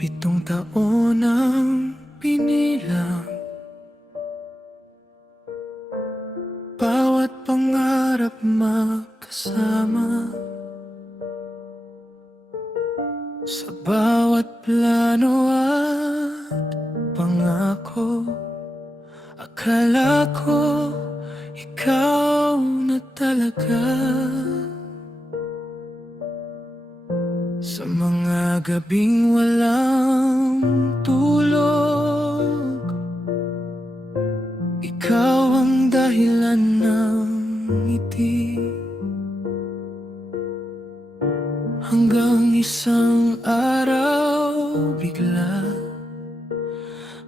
7 taon ang pinilang, bawat pangarap magkasama. Sa bawat plano at pangako, akala ko ikaw na talaga. Sa mga gabing walang tulog, ikaw ang dahilan ng ngiti. Hanggang isang araw bigla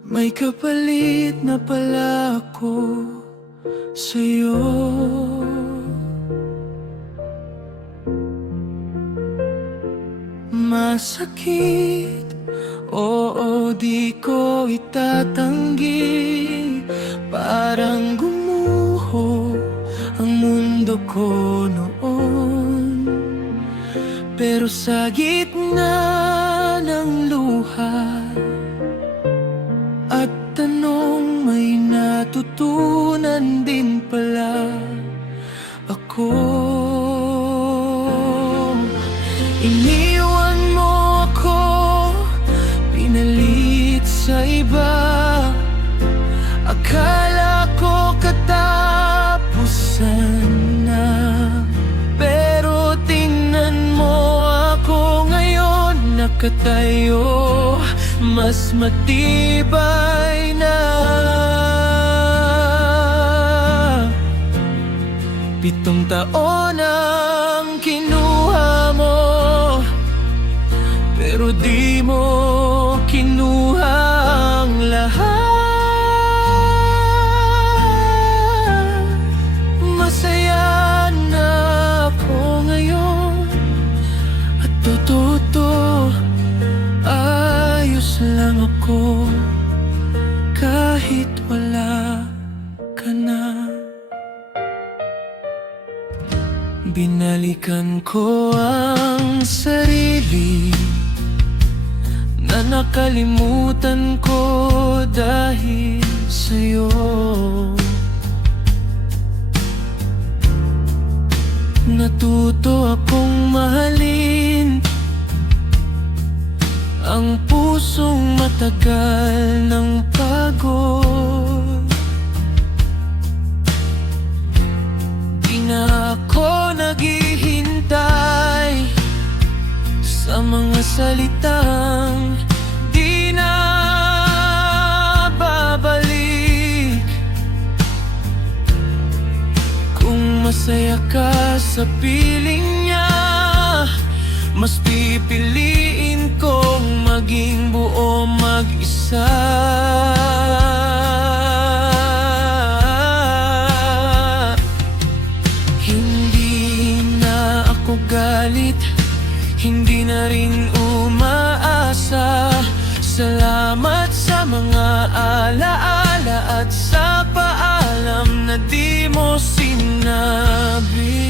may kapalit na pala ako sa'yo. Masakit, oo, di ko itatanggi. Parang gumuho ang mundo ko noon. Pero sa gitna ng luha at tanong, may natutunan din pala ako. Iniwan mo ako, pinalit sa iba. Akala ko katapusan na, pero tingnan mo ako ngayon, nakatayo, mas matibay na. 7 taon ang kinuha mo, pero di mo kinuha ang lahat. Masaya na ako ngayon, at totoo, ayos lang ako kahit wala ka na. Binalikan ko ang sarili na nakalimutan ko dahil sa'yo. Natuto akong mahalin ang pusong matagal ng pagod. Di na ako naghihintay sa mga salitang di na babalik. Kung masaya ka sa piling niya, mas pipiliin kong maging buo mag-isa. Hindi na ako galit, hindi na rin umaasa. Salamat sa mga alaala at sa paalam na di mo sinabi.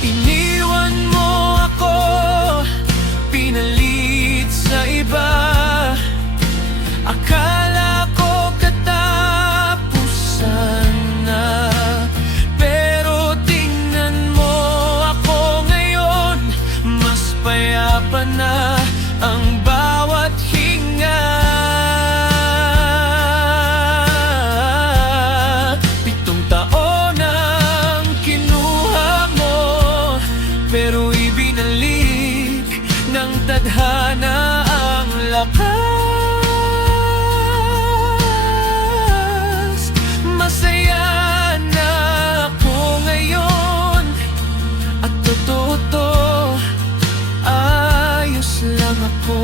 Iniwan mo ako, pinalit sa iba. Akala ko katapusan na, pero tingnan mo ako ngayon, mas payapa na ang bawat hinga. 7 taon ang kinuha mo, pero ibinalik ng tadhana ang lakas. Masaya na ako ngayon, at totoo, ayos lang ako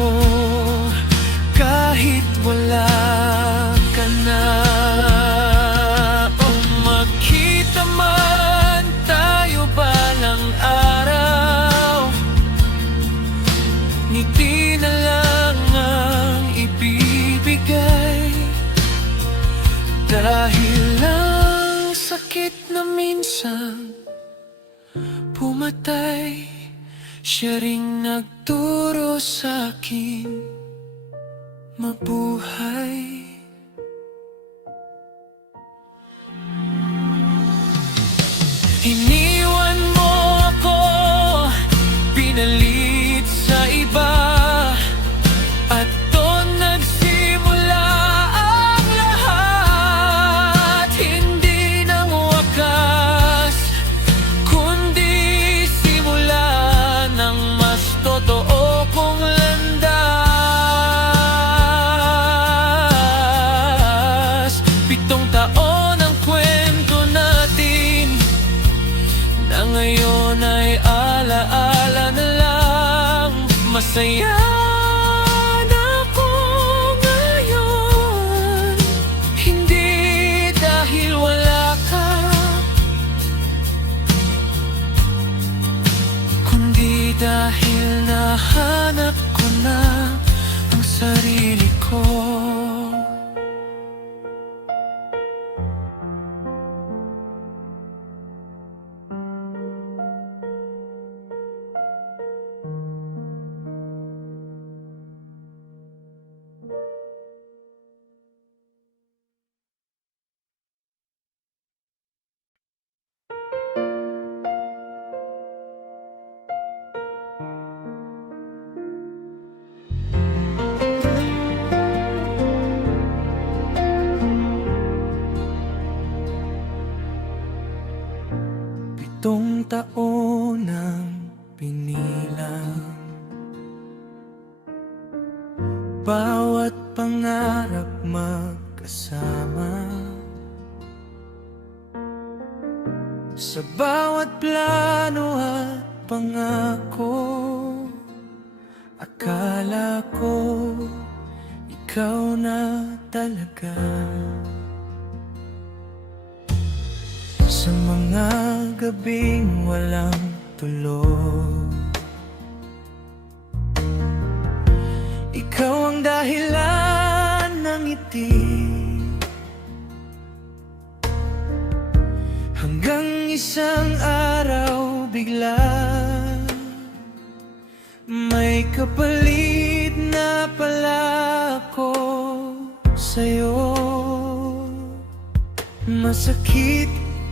kahit wala ka na. O magkita man tayo balang araw, ngiti na lang ang ibibigay. Dahil ang sakit na minsan pumatay, siya ring nagturo sa'kin mabuhay. Iniwan mo ako, pinalit sa iba, at doon nagsimula ang lahat. Hindi nang wakas, kundi simula ng mas totoo kong landas. 7 taon ang kwento natin, na ngayon ay alaala na lang. Masaya na ako ngayon, hindi dahil wala ka, kundi dahil nahanap ko na ang sarili ko. Pitong taon ang pinilang, bawat pangarap magkasama. Sa bawat plano at pangako, akala ko ikaw na talaga. Sa mga gabing walang tulog, ikaw ang dahilan ng ngiti. Hanggang isang araw bigla may kapalit na pala ako sa'yo. Masakit,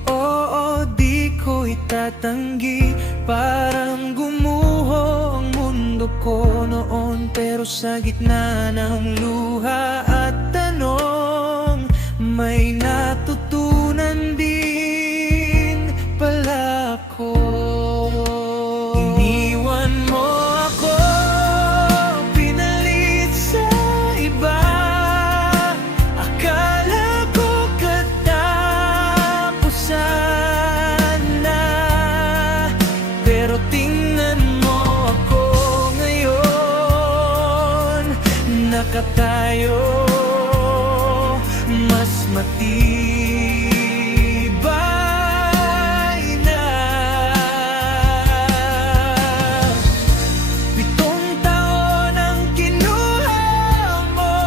oo, di ko itatanggi, parang gumuho ang mundo ko noon. Pero sa gitna ng luha at tanong, may natutunan din pala ako. Iniwan mo ako, pinalit sa iba, akala ko katapusan na. Pero tingnan mo ako ngayon, nakatayo, mas matibay na. 7 taon ang kinuha mo,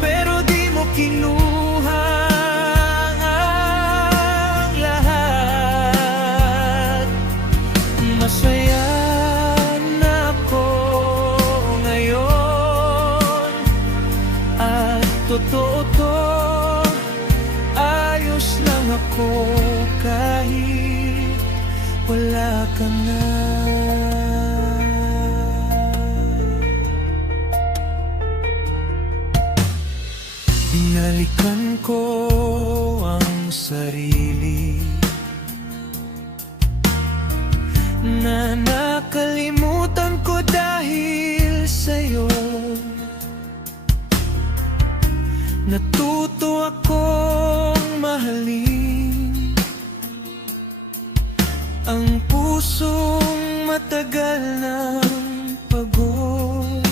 pero di mo kinuha ang lahat. Masaya na ako ngayon, at totoo to, ayos lang ako kahit wala ka na. Binalikan ko ang sarili na nakalimutan ko dahil sa'yo. Natuto akong mahalin ang pusong matagal ng pagod.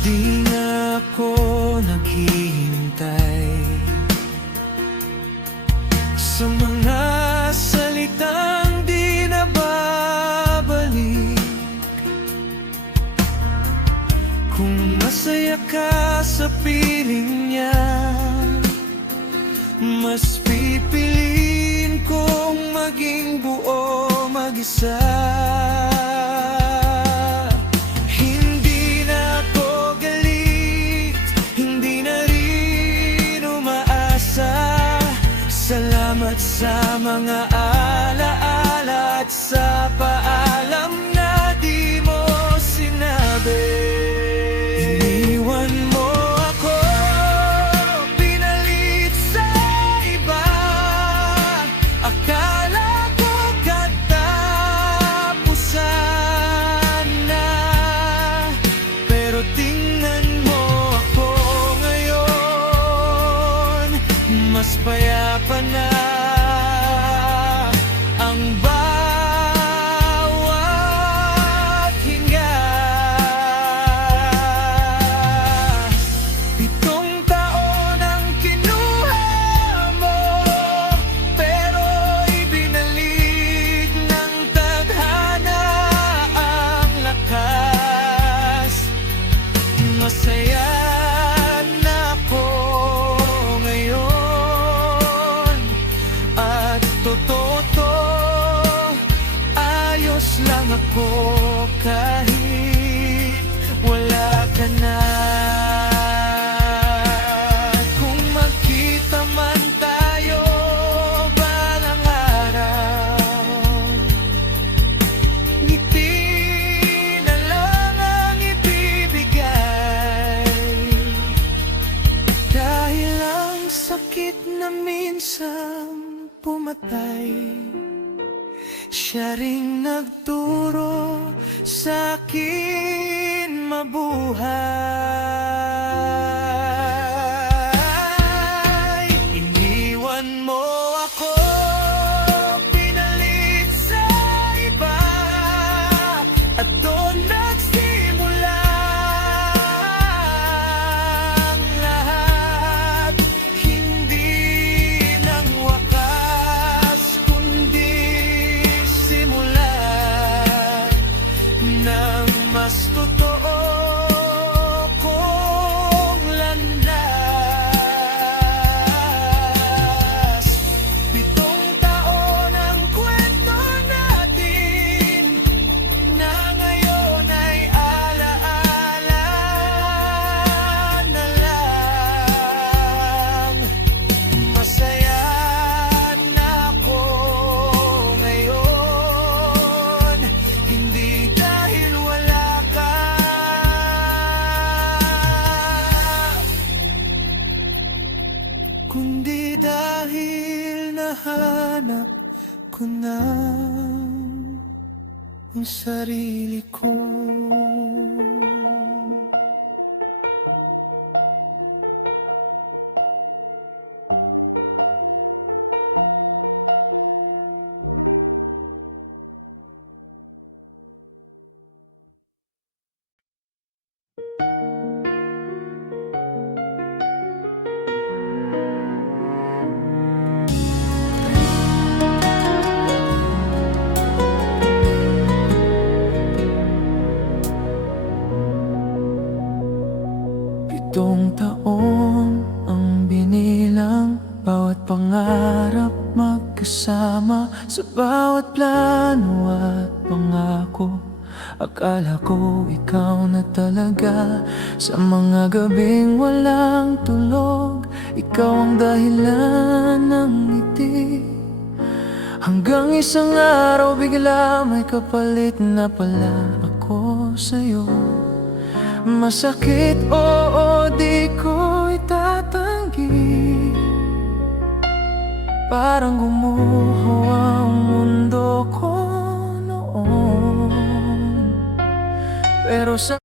Di na ako naghihintay sa mga salitang di na babalik. Kung masaya ka sa piling niya, mas pipiliin maging buo mag-isa. Hindi na ako galit, hindi na rin umaasa. Salamat sa mga alaala at sa paalam na di mo sinabi. Iniwan mo ako, pinalit sa iba. Akala ko katapusan na, pero tingnan mo ako ngayon. Mas payapa na ang bawat hinga. 7 taon ang kinuha mo, pero ibinalik ng tadhana ang lakas. Masaya na ako ngayon, at totoo to, ayos lang ako kahit wala ka na. Kung magkita man tayo balang araw, ngiti na lang ang ibibigay. Dahil ang sakit na minsan pumatay, siya ring nagturo sa'kin mabuhay. Iniwan mo ako, pinalit sa iba, at doon nagsimula ang lahat. Hindi ng wakas, kundi simula ng mas totoo kong landas. 7 taon ang kwento natin, na ngayon ay alaala na lang. Masaya na ako ngayon, hindi dahil wala ka, kundi dahil nahanap ko na ang sarili ko. Pitong taon ang binilang, bawat pangarap magkasama. Sa bawat plano at pangako, akala ko ikaw na talaga. Sa mga gabing walang tulog, ikaw ang dahilan ng ngiti. Hanggang isang araw bigla may kapalit na pala ako sa'yo. Masakit, oo, di ko itatanggi. Parang gumuho ang mundo ko noon, pero sa